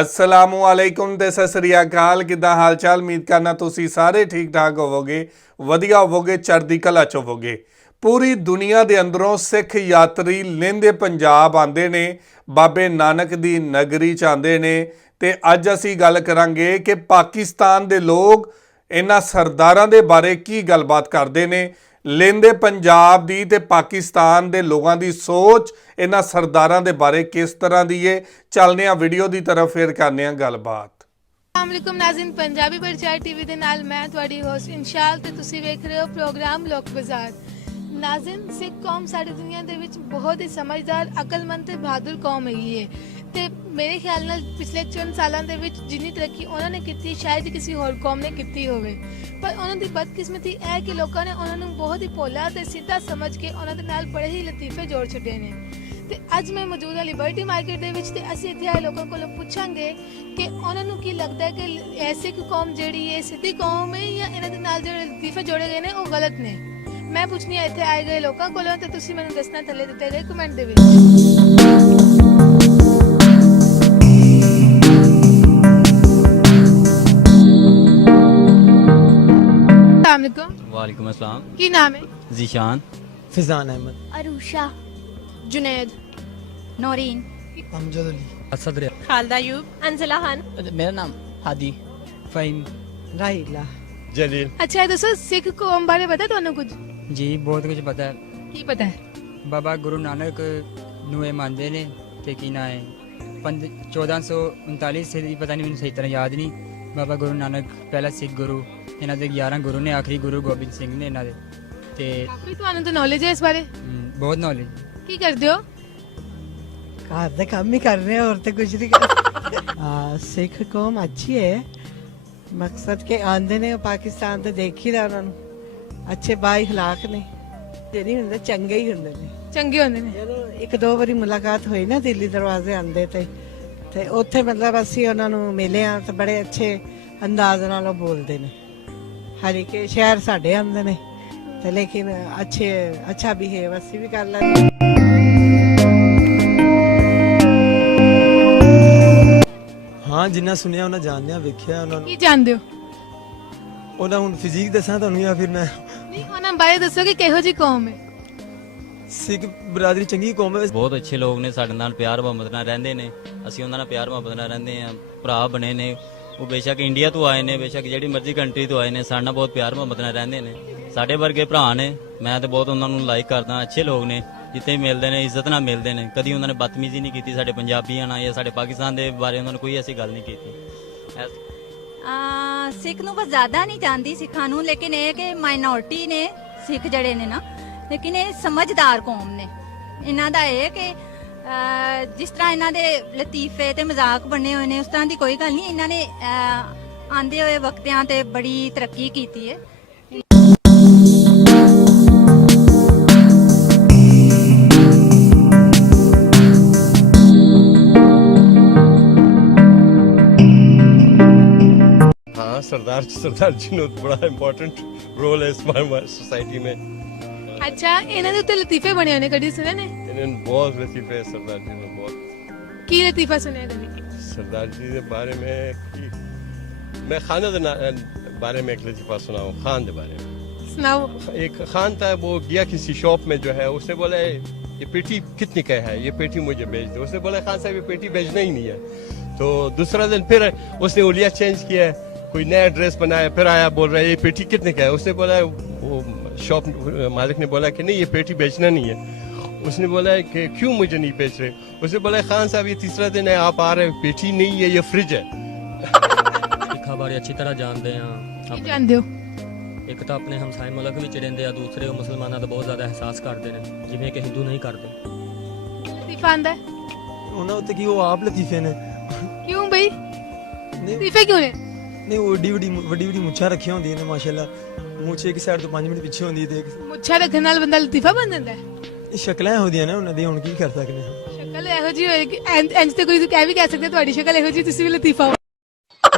ਅਸਲਾਮੁ ਅਲੈਕੁਮ, ਤੇ ਸਤਿ ਸ੍ਰੀ ਅਕਾਲ। ਕਿਦਾਂ ਹਾਲ ਚਾਲ ਉਮੀਦ ਕਰਨਾ ਤੁਸੀਂ ਸਾਰੇ ਠੀਕ ਠਾਕ ਹੋਵੋਗੇ, ਵਧੀਆ ਹੋਵੋਗੇ, ਚੜ੍ਹਦੀ ਕਲਾ ਚ ਹੋਵੋਗੇ। ਪੂਰੀ ਦੁਨੀਆ ਦੇ ਅੰਦਰੋਂ ਸਿੱਖ ਯਾਤਰੀ ਲਹਿੰਦੇ ਪੰਜਾਬ ਆਉਂਦੇ ਨੇ, ਬਾਬੇ ਨਾਨਕ ਦੀ ਨਗਰੀ ਚ ਆਉਂਦੇ ਨੇ। ਤੇ ਅੱਜ ਅਸੀਂ ਗੱਲ ਕਰਾਂਗੇ ਕਿ ਪਾਕਿਸਤਾਨ ਦੇ ਲੋਕ ਇਹਨਾਂ ਸਰਦਾਰਾਂ ਦੇ ਬਾਰੇ ਕੀ ਗੱਲਬਾਤ ਕਰਦੇ ਨੇ ਲਹਿੰਦੇ ਪੰਜਾਬ ਦੀ ਤੇ ਪਾਕਿਸਤਾਨ ਦੇ ਲੋਕਾਂ ਦੀ ਸੋਚ, ਇਹਨਾਂ ਸਰਦਾਰਾਂ ਦੇ ਬਾਰੇ ਕਿਸ ਤਰ੍ਹਾਂ ਦੀ ਏ? ਚੱਲਦੇ ਆ ਵੀਡੀਓ ਦੀ ਤਰਫ, ਫਿਰ ਕਰਨੇ ਆ ਗੱਲਬਾਤ। ਅਸਲਾਮੁਅਲੈਕੁਮ ਨਾਜ਼ਿਨ ਪੰਜਾਬੀ ਪਰਚਾਰ ਟੀਵੀ ਦੇ ਨਾਲ ਮੈਂ ਤੁਹਾਡੀ ਹੋਸਟ ਇਨਸ਼ਾਲ ਤੇ ਤੁਸੀਂ ਵੇਖ ਰਹੇ ਹੋ ਪ੍ਰੋਗਰਾਮ ਲੋਕ ਬਾਜ਼ਾਰ। ਨਾਜ਼ਿਨ ਸਿੱਖ ਕੌਮ ਸਾਡੀ ਦੁਨੀਆ ਦੇ ਵਿੱਚ ਬਹੁਤ ਹੀ ਸਮਝਦਾਰ, ਅਕਲਮੰਦ ਤੇ ਬਹਾਦਰ ਕੌਮ ਹੈਗੀ ਹੈ ਤੇ ਮੇਰੇ ਖਿਆਲ ਨਾਲ ਪਿਛਲੇ 4 ਸਾਲਾਂ ਦੇ ਵਿੱਚ ਜਿੰਨੀ ਤਰੱਕੀ ਉਹਨਾਂ ਨੇ ਕੀਤੀ, ਸ਼ਾਇਦ ਕਿਸੇ ਹੋਰ ਕੌਮ ਨੇ ਕੀਤੀ ਹੋਵੇ। ਪਰ ਉਹਨਾਂ ਦੀ ਬਦਕਿਸਮਤੀ ਇਹ ਕਿ ਲੋਕਾਂ ਨੇ ਉਹਨਾਂ ਨੂੰ ਬਹੁਤ ਹੀ ਭੋਲਾ ਤੇ ਸਿੱਧਾ ਸਮਝ ਕੇ ਉਹਨਾਂ ਦੇ ਨਾਲ ਬੜੇ ਹੀ ਲਤੀਫੇ ਜੋੜ ਛੱਡੇ ਨੇ। ਤੇ ਅੱਜ ਮੈਂ ਮੌਜੂਦ ਹਾਂ ਲਿਬਰਟੀ ਮਾਰਕੀਟ ਦੇ ਵਿੱਚ ਤੇ ਅਸੀਂ ਇੱਥੇ ਆਏ ਲੋਕਾਂ ਕੋਲੋਂ ਪੁੱਛਾਂਗੇ ਕਿ ਉਹਨਾਂ ਨੂੰ ਕੀ ਲੱਗਦਾ ਹੈ ਕਿ ਐਸੀ ਕੌਮ ਜਿਹੜੀ ਹੈ ਸਿੱਧੀ ਕੌਮ ਹੈ ਜਾਂ ਇਹਨਾਂ ਦੇ ਨਾਲ ਜਿਹੜੇ ਲਤੀਫੇ ਜੋੜੇ ਗਏ ਨੇ, ਉਹ ਗਲਤ ਨੇ? ਮੈਂ ਪੁੱਛਣੀ ਆ ਇੱਥੇ ਆਏ ਗਏ ਲੋਕਾਂ ਕੋਲੋਂ ਤੇ ਤੁਸੀਂ ਮੈਨੂੰ ਦੱਸਣਾ ਥੱਲੇ ਦਿੱਤੇ ਗਏ ਕਮੈਂਟ ਦੇ ਵਿੱਚ। ਵਾਲੇਕੁਮ ਅਸਲਾਮ। ਕੀ ਨਾਮ ਹੈ? ਜ਼ਿਸ਼ਾਨ ਫਿਜ਼ਾਨ ਅਹਿਮਦ ਅਰੂਸ਼ਾ ਜੁਨੈਦ ਨੌਰੀਨ ਅਮਜਦ ਅਲੀ ਅਸਦ ਰਿਆ ਖਾਲਦਾ ਯੂਬ ਅੰਜ਼ਲਾ ਖਾਨ ਮੇਰਾ ਨਾਮ ਹਾਦੀ ਫਾਈਮ ਰਾਇਲਾ ਜਲੀਲ ਅੱਛਾ ਦੱਸੋ ਸਿੱਖ ਕੌਮ ਬਾਰੇ ਪਤਾ ਤੁਹਾਨੂੰ ਕੁਝ ਜੀ ਬਹੁਤ ਕੁਝ ਪਤਾ ਹੈ ਕੀ ਪਤਾ ਹੈ ਬਾਬਾ ਗੁਰੂ ਨਾਨਕ ਨੂੰ ਇਹ ਮੰਨਦੇ ਨੇ ਤੇ ਕੀ ਨਾ ਹੈ ਪੰਜ 1439 ਸੇ ਦੀ ਪਤਾ ਨਹੀਂ ਮੈਨੂੰ ਸਹੀ ਤਰ੍ਹਾਂ ਯਾਦ ਨਹੀਂ ਬਾਬਾ ਗੁਰੂ ਨਾਨਕ ਪਹਿਲਾ ਸਿੱਖ ਗੁਰੂ ਇਹਨਾਂ ਦੇ 11 ਗੁਰੂ ਨੇ ਆਖਰੀ ਗੁਰੂ ਗੋਬਿੰਦ ਸਿੰਘ ਨੇ ਇਹਨਾਂ ਦੇ ਤੇ ਕਾਫੀ ਤੁਹਾਨੂੰ ਤਾਂ ਨੌਲੇਜ ਹੈ ਇਸ ਬਾਰੇ ਹਮ, ਬਹੁਤ ਨੌਲੇਜ ਕੀ ਕਰਦੇ ਹੋ घर का काम ही कर रहे हैं और तो कुछ नहीं कर आ, सिख कौम अच्छी है मकसद के आंदे ने ਪਾਕਿਸਤਾਨ ਤੇ ਦੇਖ ਹੀ ਦਾ ਉਹਨਾਂ ਨੂੰ ਅੱਛੇ ਬਾਈ ਹਲਾਕ ਨੇ। ਤੇ ਨਹੀਂ ਹੁੰਦੇ ਚੰਗੇ ਹੀ ਹੁੰਦੇ ਨੇ। ਚੰਗੇ ਹੁੰਦੇ ਨੇ। ਜਦੋਂ ਇੱਕ ਦੋ ਵਾਰੀ ਮੁਲਾਕਾਤ ਹੋਈ ਨਾ ਦਿੱਲੀ ਦਰਵਾਜ਼ੇ ਆਂਦੇ ਤੇ ਤੇ ਉੱਥੇ ਮਤਲਬ ਅਸੀਂ ਉਹਨਾਂ ਨੂੰ ਮਿਲੇ ਆ ਤੇ ਬੜੇ ਅੱਛੇ ਅੰਦਾਜ਼ ਨਾਲ ਉਹ ਬੋਲਦੇ ਨੇ। ਹਾਲੇ ਕਿ ਸ਼ਹਿਰ ਸਾਡੇ ਆਂਦੇ ਨੇ ਤੇ ਲੇਕਿਨ ਅੱਛੇ ਅੱਛਾ ਬਿਹੇਵ ਅਸੀਂ ਵੀ ਕਰ ਲੈਂਦੇ ਹਾਂ ਜਿੰਨਾ ਸੁਣਿਆ ਉਹਨਾਂ ਜਾਣਿਆ ਵੇਖਿਆ ਉਹਨਾਂ ਨੂੰ। ਕੀ ਜਾਣਦੇ ਹੋ? ਉਹਨਾਂ ਹੁਣ ਫਿਜ਼ੀਕ ਦੱਸਾਂ ਤੁਹਾਨੂੰ ਜਾਂ ਫਿਰ ਮੈਂ? ਨਹੀਂ ਉਹਨਾਂ ਬਾਰੇ ਦੱਸੋ ਕਿ ਕਿਹੋ ਜੀ ਕੌਮ ਹੈ? ਸਿੱਖ ਬਰਾਦਰੀ ਚੰਗੀ ਕੌਮ ਹੈ। ਬਹੁਤ ਅੱਛੇ ਲੋਕ ਨੇ ਸਾਡੇ ਨਾਲ ਪਿਆਰ ਮੁਹੱਬਤ ਨਾਲ ਰਹਿੰਦੇ ਨੇ। ਅਸੀਂ ਉਹਨਾਂ ਨਾਲ ਪਿਆਰ ਮੁਹੱਬਤ ਨਾਲ ਰਹਿੰਦੇ ਆ ਭਰਾ ਬਣੇ ਨੇ। ਉਹ ਬੇਸ਼ੱਕ ਇੰਡੀਆ ਤੋਂ ਆਏ ਨੇ ਬੇਸ਼ੱਕ ਜਿਹੜੀ ਮਰਜ਼ੀ ਕੰਟਰੀ ਤੋਂ ਆਏ ਨੇ ਸਾਡੇ ਨਾਲ ਬਹੁਤ ਪਿਆਰ ਮੁਹੱਬਤ ਨਾਲ ਰਹਿੰਦੇ ਨੇ। ਸਾਡੇ ਵਰਗੇ ਭਰਾ ਨੇ ਮੈਂ ਤੇ ਬਹੁਤ ਉਹਨਾਂ ਨੂੰ ਲਾਈਕ ਕਰਦਾ ਅੱਛੇ ਲੋਕ ਨੇ ਜਿੱਥੇ ਮਿਲਦੇ ਨੇ ਇੱਜ਼ਤ ਨਾਲ ਮਿਲਦੇ ਨੇ। ਕਦੀ ਉਹਨਾਂ ਨੇ ਬਦਤਮੀਜ਼ੀ ਨਹੀਂ ਕੀਤੀ ਸਾਡੇ ਪੰਜਾਬੀਆਂ ਨਾਲ ਜਾਂ ਸਾਡੇ ਪਾਕਿਸਤਾਨ ਦੇ ਬਾਰੇ ਉਹਨਾਂ ਨੇ ਕੋਈ ਐਸੀ ਗੱਲ ਨਹੀਂ ਕੀਤੀ। ਸਿੱਖ ਨੂੰ ਬਸ ਜ਼ਿਆਦਾ ਨਹੀਂ ਜਾਣਦੀ ਸਿੱਖਾਂ ਨੂੰ, ਲੇਕਿਨ ਇਹ ਕਿ ਮਾਈਨੋਰਟੀ ਨੇ ਸਿੱਖ ਜਿਹੜੇ ਨੇ ਨਾ, ਲੇਕਿਨ ਇਹ ਸਮਝਦਾਰ ਕੌਮ ਨੇ। ਇਹਨਾਂ ਦਾ ਇਹ ਕਿ ਜਿਸ ਤਰ੍ਹਾਂ ਇਹਨਾਂ ਦੇ ਲਤੀਫੇ ਤੇ ਮਜ਼ਾਕ ਬਣੇ ਹੋਏ ਨੇ, ਉਸ ਤਰ੍ਹਾਂ ਦੀ ਕੋਈ ਗੱਲ ਨਹੀਂ। ਇਹਨਾਂ ਨੇ ਆਂਦੇ ਹੋਏ ਵਕਤਿਆਂ ਤੇ ਬੜੀ ਤਰੱਕੀ ਕੀਤੀ ਹੈ। सरदार सरदार जी ने बड़ा इम्पोर्टेंट रोल है इस सोसाइटी में ਅੱਛਾ ਇਹਨਾਂ ਦੇ ਉੱਤੇ ਲਤੀਫੇ ਬਣੇ ਹੋਏ ਨੇ ਕਦੀ ਸੁਣੇ ਨੇ इन्होंने बहुत लतीफे है सरदार जी ने बहुत ਕੀ ਲਤੀਫਾ ਸੁਣਿਆ ਕਦੀ सरदार जी के बारे में कि मैं खान के ना- बारे में एक लतीफा सुना हूँ खान के बारे में ਸੁਣਾਓ एक खान था वो गया किसी शॉप में जो है उसने बोला ये पेटी कितने का है ये पेटी मुझे बेच दो उसने बोला खान साहब ये पेटी बेचना ही नहीं है तो दूसरा दिन फिर उसने उलिया चेंज किया कोई नया ड्रेस बनाया फिर आया बोल रहा है ये पेटी कितने का है उसने बोला वो शॉप मालिक ने बोला कि नहीं ये पेटी बेचना नहीं है उसने बोला कि क्यों मुझे नहीं बेच रहे उसने बोला खान साहब ये तीसरा दिन है आप आ रहे हो पेटी नहीं है ये फ्रिज है ਸਿੱਖਾਂ ਬਾਰੇ ਅੱਛੀ ਤਰ੍ਹਾਂ ਜਾਣਦੇ ਆ ਕੀ ਜਾਣਦੇ ਹੋ ਇੱਕ ਤਾਂ ਆਪਣੇ ਹਮਸਾਏ ਮੁਲਕ ਵਿੱਚ ਰਹਿੰਦੇ ਆ ਦੂਸਰੇ ਉਹ ਮੁਸਲਮਾਨਾਂ ਦਾ ਬਹੁਤ ਜ਼ਿਆਦਾ ਅਹਿਸਾਸ ਕਰਦੇ ਨੇ ਜਿਵੇਂ ਕਿ ਹਿੰਦੂ ਨਹੀਂ ਕਰਦੇ ਲਤੀਫਾ ਆਂਦਾ ਹੈ? ਉਹਨਾਂ ਉੱਤੇ ਕੀ ਉਹ ਆਪ ਲਤੀਫੇ ਨੇ ਕਿਉਂ ਬਈ ਨਹੀਂ ਲਤੀਫੇ ਕਿਉਂ ਨੇ ਨਹੀਂ ਉਹ ਏਡੀ ਵੱਡੀ ਵੱਡੀ ਵੱਡੀ ਮੁੱਛਾਂ ਰੱਖੀਆਂ ਹੁੰਦੀਆਂ ਨੇ ਮਾਸ਼ਾਅੱਲਾ। 'ਚ ਇੱਕ ਸਾਈਡ ਤੋਂ 5 ਮਿੰਟ ਪਿੱਛੇ ਹੁੰਦੀ ਤੇ ਮੁੱਛਾਂ ਰੱਖਣ ਨਾਲ ਬੰਦਾ ਲਤੀਫਾ ਬਣ ਜਾਂਦਾ ਹੈ। ਇਹ ਸ਼ਕਲਾਂ ਹੁੰਦੀਆਂ ਨੇ ਉਹਨਾਂ ਦੀ ਹੁਣ ਕੀ ਕਰ ਸਕਦੇ ਹਾਂ। ਸ਼ਕਲ ਇਹੋ ਜੀ ਹੋਏ ਕਿ ਇੰਜ ਤੇ ਕੋਈ ਕਹਿ ਵੀ ਕਹਿ ਸਕਦਾ ਤੁਹਾਡੀ ਸ਼ਕਲ ਇਹੋ ਜੀ ਤੁਸੀਂ ਵੀ ਲਤੀਫਾ ਹੋ।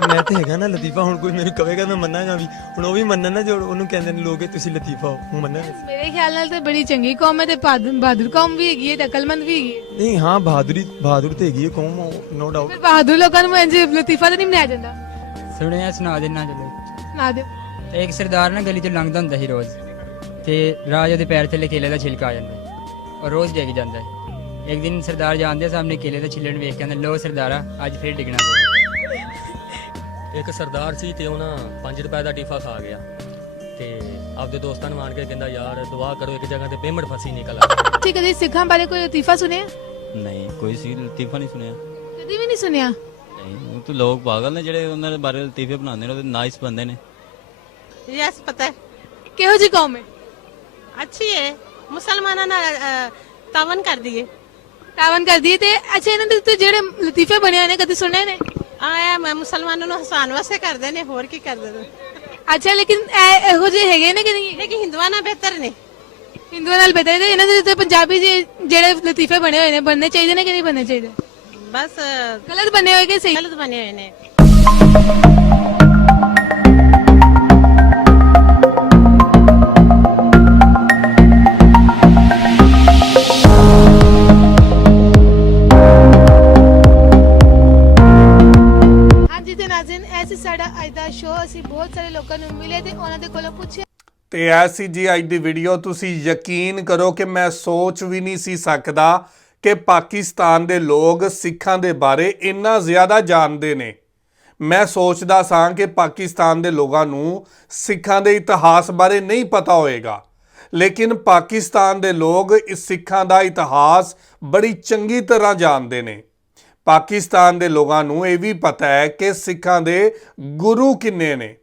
ਮੈਂ ਤੇ ਹੈਗਾ ਨਾ ਲਤੀਫਾ ਹੁਣ ਕੋਈ ਮੈਨੂੰ ਕਹੇਗਾ ਮੈਂ ਮੰਨਾਂਗਾ ਵੀ ਹੁਣ ਉਹ ਵੀ ਮੰਨਣ ਨਾ ਜੋ ਉਹਨੂੰ ਕਹਿੰਦੇ ਨੇ ਲੋਕ ਤੁਸੀਂ ਲਤੀਫਾ ਹੋ ਹੁਣ ਮੰਨਾਂਗੇ ਮੇਰੇ ਖਿਆਲ ਨਾਲ ਤੇ ਬੜੀ ਚੰਗੀ ਕੌਮ ਹੈ ਤੇ ਬਹਾਦਰ ਕੌਮ ਵੀ ਹੈਗੀ ਹੈ ਤੇ ਅਕਲਮੰਦ ਵੀ ਹੈਗੀ ਹੈ। ਨਹੀਂ ਹਾਂ ਬਹਾਦਰੀ ਬਹਾਦਰ ਤੇ ਹੈਗੀ ਹੈ ਕੌਮ ਨੋ ਡਾਊਟ ਬਹਾਦਰ ਲੋਕਾਂ ਨੂੰ ਇੰਜ ਲਤੀਫਾ ਤਾਂ ਨਹੀਂ ਬਣਾਇਆ ਜਾਂਦਾ। ਸੁਣਿਆ ਸੁਣਾ ਦੇਣਾ ਚਲੋ ਸੁਣਾ ਦਿਓ। ਤੇ ਇੱਕ ਸਰਦਾਰ ਨਾ ਗਲੀ 'ਚ ਲੰਘਦਾ ਹੁੰਦਾ ਸੀ ਰੋਜ਼। ਤੇ ਰਾਜ ਉਹਦੇ ਪੈਰ ਥੱਲੇ ਕੇਲੇ ਦਾ ਛਿਲਕਾ ਆ ਜਾਂਦਾ। ਔਰ ਰੋਜ਼ ਡਿੱਗ ਜਾਂਦਾ। ਹੈ ਇੱਕ ਦਿਨ ਸਰਦਾਰ ਜਾਂਦੇ ਸਾਹਮਣੇ ਕੇਲੇ ਦਾ ਛਿੱਲਣ ਵੇਖ ਕੇ ਕਹਿੰਦਾ ਲੋ ਸਰਦਾਰਾ ਅੱਜ ਫੇਰ ਡਿੱਗਣਾ ਇੱਕ ਸਰਦਾਰ ਸੀ ਤੇ ਉਹਨਾਂ 5 ਰੁਪਏ ਦਾ ਟੀਫਾ ਖਾ ਗਿਆ। ਤੇ ਆਪਦੇ ਦੋਸਤਾਂ ਨੂੰ ਆਣ ਕੇ ਕਹਿੰਦਾ ਯਾਰ ਦੁਆ ਕਰੋ ਇੱਕ ਜਗ੍ਹਾ ਤੇ ਪੇਮੈਂਟ ਫਸੀ ਨਿਕਲ ਤੁਸੀਂ ਕਦੇ ਸਿੱਖਾਂ ਬਾਰੇ ਕੋਈ ਲਤੀਫਾ ਸੁਣਿਆ? ਨਹੀਂ ਕੋਈ ਸੀ ਲਤੀਫਾ ਨਹੀਂ ਸੁਣਿਆ। ਕਦੀ ਵੀ ਨਹੀਂ ਸੁਣਿਆ? ਨਹੀਂ ਉਹ ਤਾਂ ਲੋਕ ਪਾਗਲ ਨੇ ਜਿਹੜੇ ਉਹਨਾਂ ਦੇ ਬਾਰੇ ਲਤੀਫੇ ਬਣਾਉਂਦੇ ਨੇ ਉਹ ਨਾਈਸ ਬੰਦੇ ਨੇ। ਯਸ ਪਤਾ ਹੈ। ਕਿਹੋ ਜਿਹੀ ਕੌਮ ਹੈ? ਅੱਛੀ ਹੈ। ਮੁਸਲਮਾਨਾਂ ਨਾਲ ਅ, ਤਾਵਨ ਕਰਦੀ ਹੈ। ਤਾਵਨ ਕਰਦੀ ਹੈ ਤੇ ਅੱਛਾ ਇਹਨਾਂ ਦੇ ਉੱਤੇ ਜਿਹੜੇ ਲਤੀਫੇ ਬਣੇ ਹੋਏ ਨੇ ਕਦੇ ਸੁਣੇ ਨੇ? ਆਇਆ ਮੈਂ ਮੁਸਲਮਾਨਾਂ ਨੂੰ ਹਸਾਨ ਵਾਸਤੇ ਕਰਦੇ ਨੇ ਹੋਰ ਕੀ ਕਰਦੇ ਨੇ? ਅੱਛਾ ਲੇਕਿਨ ਇਹ- ਇਹੋ ਜਿਹੇ ਹੈਗੇ ਨੇ ਕਿ ਨਹੀਂ? ਲੇਕਿਨ ਹਿੰਦੂਆਂ ਨਾਲ ਬਿਹਤਰ ਨੇ? ਹਿੰਦੂਆਂ ਨਾਲ ਬਿਹਤਰ ਹੈ ਤੇ ਇਹਨਾਂ ਦੇ ਉੱਤੇ ਪੰਜਾਬੀ ਜੇ ਜਿਹੜੇ ਲਤੀਫੇ ਬਣੇ ਹੋਏ ਨੇ ਬਣਨੇ ਚਾਹੀਦੇ ਨੇ ਕਿ ਨਹੀਂ ਬਣਨੇ ਚਾਹੀਦੇ? ਬਸ ਗਲਤ ਬਣੇ ਹੋਏ ਕਿ ਸਹੀ? ਗਲਤ ਬਣੇ ਹੋਏ ਨੇ। ਹਾਂਜੀ ਤੇ ਨਾਜ਼ਰੀਨ ਐਸੀ ਸਾਡਾ ਅੱਜ ਦਾ ਸ਼ੋਅ ਅਸੀਂ ਬਹੁਤ ਸਾਰੇ ਲੋਕਾਂ ਨੂੰ ਮਿਲੇ ਤੇ ਉਹਨਾਂ ਦੇ ਕੋਲੋਂ ਪੁੱਛਿਆ। ਤੇ ਐਸੀ ਜੀ ਅੱਜ ਦੀ ਵੀਡੀਓ ਤੁਸੀਂ ਯਕੀਨ ਕਰੋ ਕਿ ਮੈਂ ਸੋਚ ਵੀ ਨਹੀਂ ਸੀ ਸਕਦਾ ਕਿ ਪਾਕਿਸਤਾਨ ਦੇ ਲੋਕ ਸਿੱਖਾਂ ਦੇ ਬਾਰੇ ਇੰਨਾ ਜ਼ਿਆਦਾ ਜਾਣਦੇ ਨੇ। ਮੈਂ ਸੋਚਦਾ ਸਾਂ ਕਿ ਪਾਕਿਸਤਾਨ ਦੇ ਲੋਕਾਂ ਨੂੰ ਸਿੱਖਾਂ ਦੇ ਇਤਿਹਾਸ ਬਾਰੇ ਨਹੀਂ ਪਤਾ ਹੋਏਗਾ। ਲੇਕਿਨ ਪਾਕਿਸਤਾਨ ਦੇ ਲੋਕ ਇਸ ਸਿੱਖਾਂ ਦਾ ਇਤਿਹਾਸ ਬੜੀ ਚੰਗੀ ਤਰ੍ਹਾਂ ਜਾਣਦੇ ਨੇ। ਪਾਕਿਸਤਾਨ ਦੇ ਲੋਕਾਂ ਨੂੰ ਇਹ ਵੀ ਪਤਾ ਹੈ ਕਿ ਸਿੱਖਾਂ ਦੇ ਗੁਰੂ ਕਿੰਨੇ ਨੇ।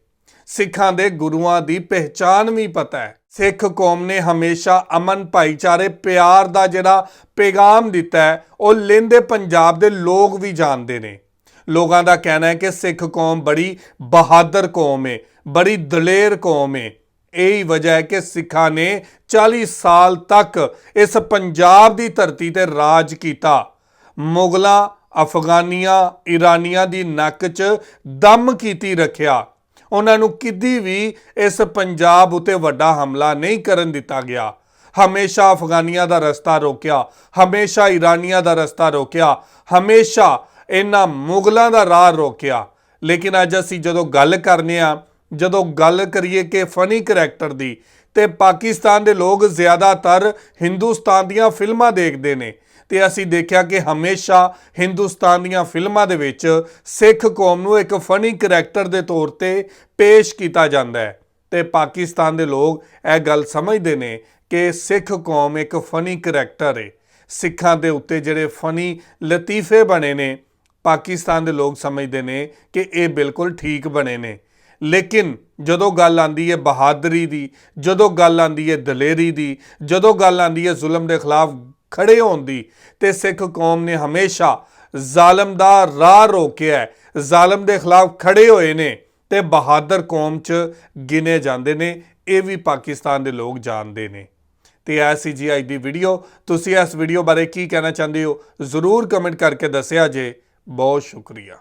ਸਿੱਖਾਂ ਦੇ ਗੁਰੂਆਂ ਦੀ ਪਹਿਚਾਨ ਵੀ ਪਤਾ ਹੈ। ਸਿੱਖ ਕੌਮ ਨੇ ਹਮੇਸ਼ਾ ਅਮਨ ਭਾਈਚਾਰੇ, ਪਿਆਰ ਦਾ ਜਿਹੜਾ ਪੈਗਾਮ ਦਿੱਤਾ ਹੈ, ਉਹ ਲਿੰਦੇ ਪੰਜਾਬ ਦੇ ਲੋਕ ਵੀ ਜਾਣਦੇ ਨੇ। ਲੋਕਾਂ ਦਾ ਕਹਿਣਾ ਹੈ ਕਿ ਸਿੱਖ ਕੌਮ ਬੜੀ ਬਹਾਦਰ ਕੌਮ ਹੈ ਬੜੀ ਦਲੇਰ ਕੌਮ ਹੈ ਇਹੀ ਵਜ੍ਹਾ ਹੈ ਕਿ ਸਿੱਖਾਂ ਨੇ 40 ਸਾਲ ਤੱਕ ਇਸ ਪੰਜਾਬ ਦੀ ਧਰਤੀ ਤੇ ਰਾਜ ਕੀਤਾ। ਮੁਗਲਾਂ, ਅਫਗਾਨੀਆਂ, ਇਰਾਨੀਆਂ ਦੀ ਨੱਕ 'ਚ ਦਮ ਕੀਤੀ ਰੱਖਿਆ। ਉਹਨਾਂ ਨੂੰ ਕਿਦੀ ਵੀ ਇਸ ਪੰਜਾਬ ਉਤੇ ਵੱਡਾ ਹਮਲਾ ਨਹੀਂ ਕਰਨ ਦਿੱਤਾ ਗਿਆ। ਹਮੇਸ਼ਾ ਅਫਗਾਨੀਆਂ ਦਾ ਰਸਤਾ ਰੋਕਿਆ, ਹਮੇਸ਼ਾ ਇਰਾਨੀਆਂ ਦਾ ਰਸਤਾ ਰੋਕਿਆ, ਹਮੇਸ਼ਾ ਇਹਨਾਂ ਮੁਗਲਾਂ ਦਾ ਰਾਹ ਰੋਕਿਆ। ਲੇਕਿਨ ਅੱਜ ਅਸੀਂ ਜਦੋਂ ਗੱਲ ਕਰਨੇ ਆ, ਜਦੋਂ ਗੱਲ ਕਰੀਏ ਕਿ ਫਨੀ ਕਰੈਕਟਰ ਦੀ ਤੇ ਪਾਕਿਸਤਾਨ ਦੇ ਲੋਕ ਜ਼ਿਆਦਾਤਰ ਹਿੰਦੁਸਤਾਨ ਦੀਆਂ ਫਿਲਮਾਂ ਦੇਖਦੇ ਨੇ। ਤੇ ਅਸੀਂ ਦੇਖਿਆ ਕਿ ਹਮੇਸ਼ਾ ਹਿੰਦੁਸਤਾਨ ਦੀਆਂ ਫਿਲਮਾਂ ਦੇ ਵਿੱਚ ਸਿੱਖ ਕੌਮ ਨੂੰ ਇੱਕ ਫਨੀ ਕਰੈਕਟਰ ਦੇ ਤੌਰ ਤੇ ਪੇਸ਼ ਕੀਤਾ ਜਾਂਦਾ ਹੈ। ਤੇ ਪਾਕਿਸਤਾਨ ਦੇ ਲੋਕ ਇਹ ਗੱਲ ਸਮਝਦੇ ਨੇ ਕਿ ਸਿੱਖ ਕੌਮ ਇੱਕ ਫਨੀ ਕਰੈਕਟਰ ਹੈ ਸਿੱਖਾਂ ਦੇ ਉੱਤੇ ਜਿਹੜੇ ਫਨੀ ਲਤੀਫੇ ਬਣੇ ਨੇ, ਪਾਕਿਸਤਾਨ ਦੇ ਲੋਕ ਸਮਝਦੇ ਨੇ ਕਿ ਇਹ ਬਿਲਕੁਲ ਠੀਕ ਬਣੇ ਨੇ। ਲੇਕਿਨ ਜਦੋਂ ਗੱਲ ਆਂਦੀ ਹੈ ਬਹਾਦਰੀ ਦੀ, ਜਦੋਂ ਗੱਲ ਆਂਦੀ ਹੈ ਦਲੇਰੀ ਦੀ, ਜਦੋਂ ਗੱਲ ਆਂਦੀ ਹੈ ਜ਼ੁਲਮ ਦੇ ਖਿਲਾਫ ਖੜੇ ਹੋਣ ਦੀ, ਤੇ ਸਿੱਖ ਕੌਮ ਨੇ ਹਮੇਸ਼ਾ ਜ਼ਾਲਮ ਦਾ ਰਾਹ ਰੋਕਿਆ ਹੈ। ਜ਼ਾਲਮ ਦੇ ਖਿਲਾਫ ਖੜੇ ਹੋਏ ਨੇ ਤੇ ਬਹਾਦਰ ਕੌਮ 'ਚ ਗਿਣੇ ਜਾਂਦੇ ਨੇ, ਇਹ ਵੀ ਪਾਕਿਸਤਾਨ ਦੇ ਲੋਕ ਜਾਣਦੇ ਨੇ। ਤੇ ਸੀ ਜੀ ਅੱਜ ਦੀ ਵੀਡੀਓ। ਤੁਸੀਂ ਇਸ ਵੀਡੀਓ ਬਾਰੇ ਕੀ ਕਹਿਣਾ ਚਾਹੁੰਦੇ ਹੋ? ਜ਼ਰੂਰ ਕਮੈਂਟ ਕਰਕੇ ਦੱਸਿਆ ਜੇ। ਬਹੁਤ ਸ਼ੁਕਰੀਆ।